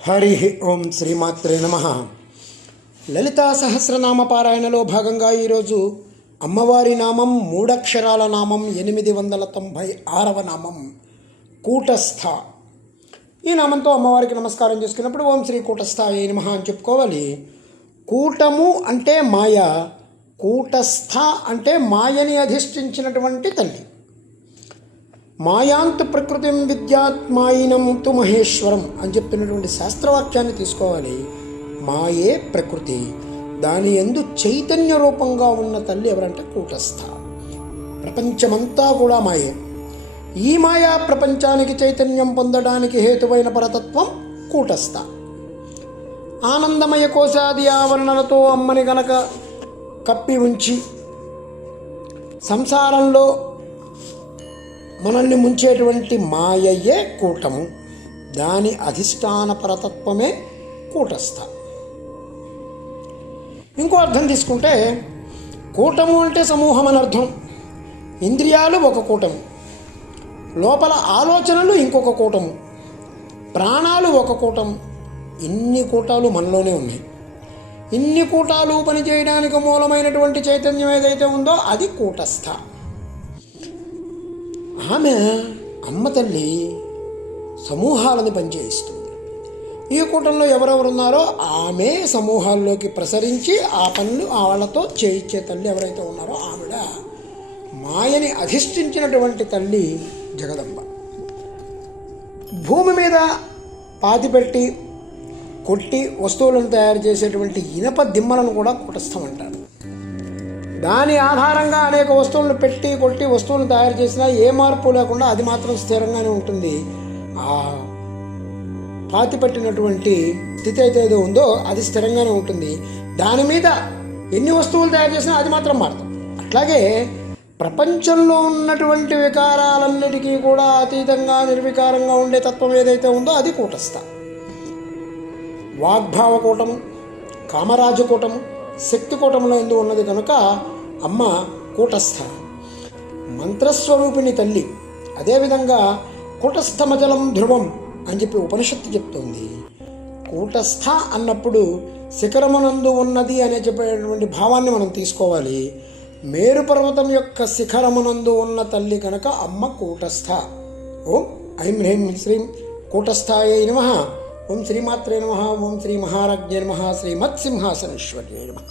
హరి ఓం శ్రీమాత్రే నమః. లలితా సహస్రనామ పారాయణలో భాగంగా ఈరోజు అమ్మవారి నామం మూడక్షరాల నామం 896వ నామం కూటస్థ. ఈ నామంతో అమ్మవారికి నమస్కారం చేసుకున్నప్పుడు ఓం శ్రీ కూటస్థాయ నమః అని చెప్పుకోవాలి. కూటము అంటే మాయ, కూటస్థ అంటే మాయని అధిష్ఠించినటువంటి తల్లి. మాయాంతు ప్రకృతిం విద్యాత్మాయినం తు మహేశ్వరం అని చెప్పినటువంటి శాస్త్రవాక్యాన్ని తీసుకోవాలి. మాయే ప్రకృతి, దాని యందు చైతన్య రూపంగా ఉన్న తల్లి ఎవరంటే కూటస్థ. ప్రపంచమంతా కూడా మాయే. ఈ మాయా ప్రపంచానికి చైతన్యం పొందడానికి హేతువైన పరతత్వం కూటస్థ. ఆనందమయ కోశాది ఆవరణలతో అమ్మని గనక కప్పి ఉంచి సంసారంలో మనల్ని ముంచేటువంటి మాయయే కూటము, దాని అధిష్టాన పరతత్వమే కూటస్థ. ఇంకో అర్థం తీసుకుంటే కూటము అంటే సమూహం అని అర్థం. ఇంద్రియాలు ఒక కూటము, లోపల ఆలోచనలు ఇంకొక కూటము, ప్రాణాలు ఒక కూటము. ఇన్ని కూటాలు మనలోనే ఉన్నాయి. ఇన్ని కూటాలు పనిచేయడానికి మూలమైనటువంటి చైతన్యం ఏదైతే ఉందో అది కూటస్థ. ఆమె అమ్మ తల్లి సమూహాలను పనిచేయిస్తుంది. ఈ కూటంలో ఎవరెవరున్నారో ఆమె సమూహాల్లోకి ప్రసరించి ఆ పనులు వాళ్ళతో చేయించే తల్లి ఎవరైతే ఉన్నారో ఆవిడ మాయని అధిష్ఠించినటువంటి తల్లి జగదంబ. భూమి మీద పాతిపెట్టి కొట్టి వస్తువులను తయారు చేసేటువంటి ఇనప దిమ్మలను కూడా కూటస్థం అంటారు. దాని ఆధారంగా అనేక వస్తువులను పెట్టి కొట్టి వస్తువులను తయారు చేసినా ఏ మార్పు లేకుండా అది మాత్రం స్థిరంగానే ఉంటుంది. ఆ పాతిపెట్టినటువంటి స్థితి అయితే ఏదో ఉందో అది స్థిరంగానే ఉంటుంది. దాని మీద ఎన్ని వస్తువులు తయారు చేసినా అది మాత్రం మారుతుంది. అట్లాగే ప్రపంచంలో ఉన్నటువంటి వికారాలన్నిటికీ కూడా అతీతంగా నిర్వికారంగా ఉండే తత్వం ఏదైతే ఉందో అది కూటస్థ. వాగ్భావ కూటము, కామరాజు కూటము, శక్తి కూటములో ఎందుకు ఉన్నది కనుక అమ్మ కూటస్థ. మంత్రస్వరూపిణి తల్లి. అదేవిధంగా కూటస్థమజలం ధ్రువం అని చెప్పి ఉపనిషత్తు చెప్తుంది. కూటస్థ అన్నప్పుడు శిఖరమునందు ఉన్నది అనే చెప్పేటువంటి భావాన్ని మనం తీసుకోవాలి. మేరు పర్వతం యొక్క శిఖరమునందు ఉన్న తల్లి కనుక అమ్మ కూటస్థ. ఓం ఐం హ్రీం శ్రీం కూటస్థాయై నమః. ఓం శ్రీమాత్రే నమః. ఓం శ్రీ మహారాజ్ఞే నమః. శ్రీమత్సింహాసనేశ్వర్యై నమః.